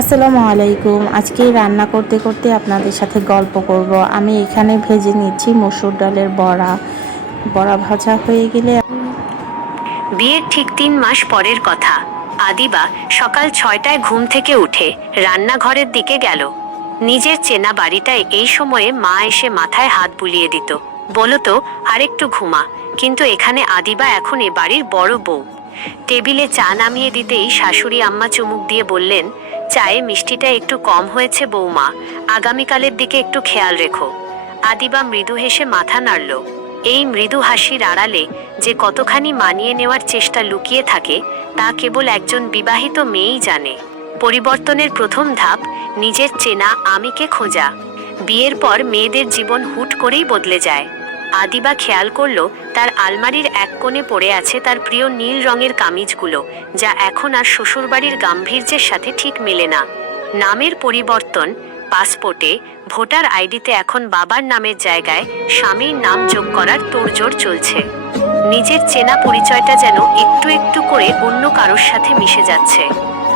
আসসালামু আলাইকুম। আজকে রান্না করতে করতে আপনাদের সাথে গল্প করব। আমি এখানে ভেজে নিচ্ছি মসুর ডালের বড়া। বড়া ভাজা হয়ে গেলে বিয়ের ঠিক 3 মাস পরের কথা। আদিবা সকাল 6টায় ঘুম থেকে উঠে রান্নাঘরের দিকে গেল। নিজের চেনা বাড়িটায় এই সময়ে মা এসে মাথায় হাত বুলিয়ে দিত, বলতো আরেকটু ঘুমা। কিন্তু এখানে আদিবা এখন এ বাড়ির বড় বউ। টেবিলে চা নামিয়ে দিতেই শাশুড়ি আম্মা চুমুক দিয়ে বললেন, চায়ে মিষ্টিটা একটু কম হয়েছে বৌমা, আগামীকালের দিকে একটু খেয়াল রেখো। আদিবা মৃদু হেসে মাথা নাড়ল। এই মৃদু হাসির আড়ালে যে কতখানি মানিয়ে নেওয়ার চেষ্টা লুকিয়ে থাকে তা কেবল একজন বিবাহিত মেয়েই জানে। পরিবর্তনের প্রথম ধাপ নিজের চেনা আমিকে খোঁজা। বিয়ের পর মেয়েদের জীবন হুট করেই বদলে যায়। আদিবা খেয়াল করল তার আলমারির এক কোণে পড়ে আছে তার প্রিয় নীল রঙের কামিজগুলো, যা এখন আর শ্বশুরবাড়ির গাম্ভীর্যের সাথে ঠিক মেলে না। নামের পরিবর্তন, পাসপোর্টে, ভোটার আইডিতে এখন বাবার নামের জায়গায় স্বামীর নাম যোগ করার তোড়জোড় চলছে। নিজের চেনা পরিচয়টা যেন একটু একটু করে অন্য কারোর সাথে মিশে যাচ্ছে।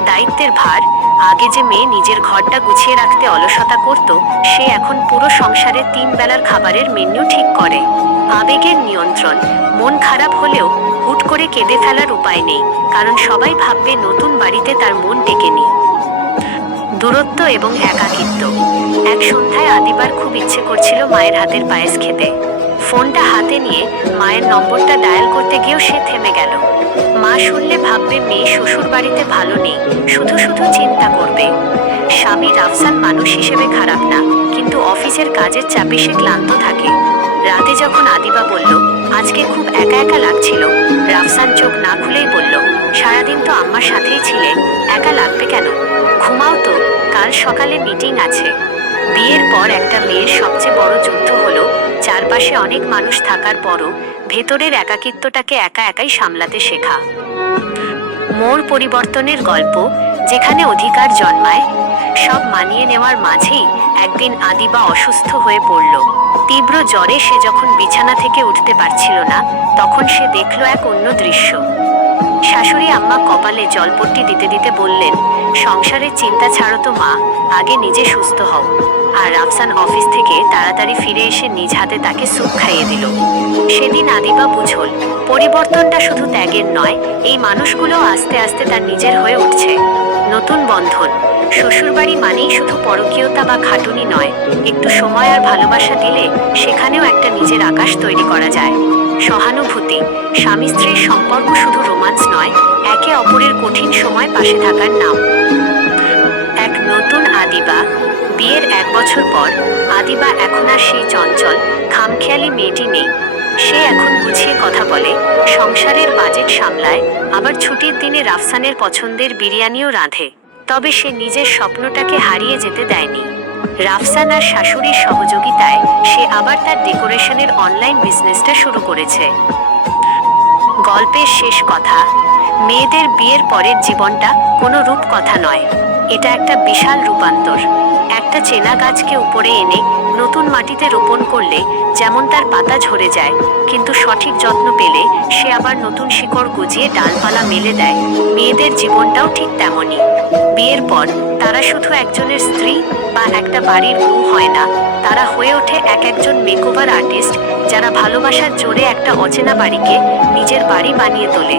দায়িত্বের ভার, আগে যে মেয়ে নিজের ঘরটা গুছিয়ে রাখতে অলসতা করত, সে এখন পুরো সংসারে 3 বেলার খাবারের মেনু ঠিক করে। আবেগের নিয়ন্ত্রণ, মন খারাপ হলেও হুট করে কেঁদে ফেলার উপায় নেই, কারণ সবাই ভাববে নতুন বাড়িতে তার মন টেকেনি। দূরত্ব এবং একাকিত্ব। এক সন্ধ্যায় আদিবার খুব ইচ্ছে করছিল মায়ের হাতের পায়েস খেতে। ফোনটা হাতে নিয়ে মায়ের নম্বরটা ডায়াল করতে গিয়েও সে থেমে গেল। মা শুনলে ভাববে মেয়ে শ্বশুর বাড়িতে ভালো নেই, শুধু শুধু চিন্তা করবে। স্বামী রাফসান মানুষ হিসেবে খারাপ না, কিন্তু অফিসের কাজের চাপে সে ক্লান্ত থাকে। রাতে যখন আদিবা বলল আজকে খুব একা একা লাগছিল, রাফসান চোখ না খুলেই বলল, সারাদিন তো আম্মার সাথেই ছিলে, একা লাগবে কেন? ঘুমাও তো, কাল সকালে মিটিং আছে। বিয়ের পর একটা মেয়ের সবচেয়ে বড় যুদ্ধ হলো চারপাশে অনেক মানুষ থাকার পরও ভেতরের একাকিত্বটাকে একা একাই সামলাতে শেখা। মোড় পরিবর্তনের গল্প, যেখানে অধিকার জন্মায়। সব মানিয়ে নেওয়ার মাঝেই একদিন আদিবা অসুস্থ হয়ে পড়ল। তীব্র জ্বরে সে যখন বিছানা থেকে উঠতে পারছিল না, তখন সে দেখল এক অন্য দৃশ্য। শাশুড়ি আম্মা কপালে জলপট্টি দিতে দিতে বললেন, সংসারের চিন্তা ছাড়ো তো মা, আগে নিজে সুস্থ হও। আর রাফসান অফিস থেকে তাড়াতাড়ি ফিরে এসে নিজ হাতে তাকে স্যুপ খাইয়ে দিল। সেদিন আদিবা বুঝল, পরিবর্তনটা শুধু ত্যাগের নয়, এই মানুষগুলো আস্তে আস্তে তার নিজের হয়ে উঠছে। নতুন বন্ধন। শ্বশুরবাড়ি মানেই শুধু পরকীয়তা বা খাটুনি নয়, একটু সময় আর ভালোবাসা দিলে সেখানেও একটা নিজের আকাশ তৈরি করা যায়। সহানুভূতি। স্বামী স্ত্রীর সম্পর্ক শুধু রোমান্স নয়, একে অপরের কঠিন সময় পাশে থাকার নাম। এক নতুন আদিবা। বিয়ের 1 বছর পর আদিবা এখন আর সেই চঞ্চল, খামখেয়ালি মেয়েটি নেই। সে এখন গুছিয়ে কথা বলে, সংসারের বাজেট সামলায়, আবার ছুটির দিনে রাফসানের পছন্দের বিরিয়ানিও রাঁধে। তবে সে নিজের স্বপ্নটাকে হারিয়ে যেতে দেয়নি। রাফসান আর শাশুড়ির সহযোগিতায় সে আবার তার ডেকোরেশনের অনলাইন বিজনেসটা শুরু করেছে। গল্পের শেষ কথা, মেয়েদের বিয়ের পরের জীবনটা কোনো রূপকথা নয়, এটা একটা বিশাল রূপান্তর। একটা চেনা গাছকে উপরে এনে নতুন মাটিতে রোপণ করলে যেমন তার পাতা ঝরে যায়, কিন্তু সঠিক যত্ন পেলে সে আবার নতুন শিকড় গজিয়ে ডালপালা মেলে দেয়। মেয়েদের জীবনটাও ঠিক তেমনই। বিয়ের পর তারা শুধু একজনের স্ত্রী বা একটা বাড়ির বউ হয় না, তারা হয়ে ওঠে এক একজন মেকওভার আর্টিস্ট, যারা ভালোবাসার জোরে একটা অচেনা বাড়িকে নিজের বাড়ি বানিয়ে তোলে।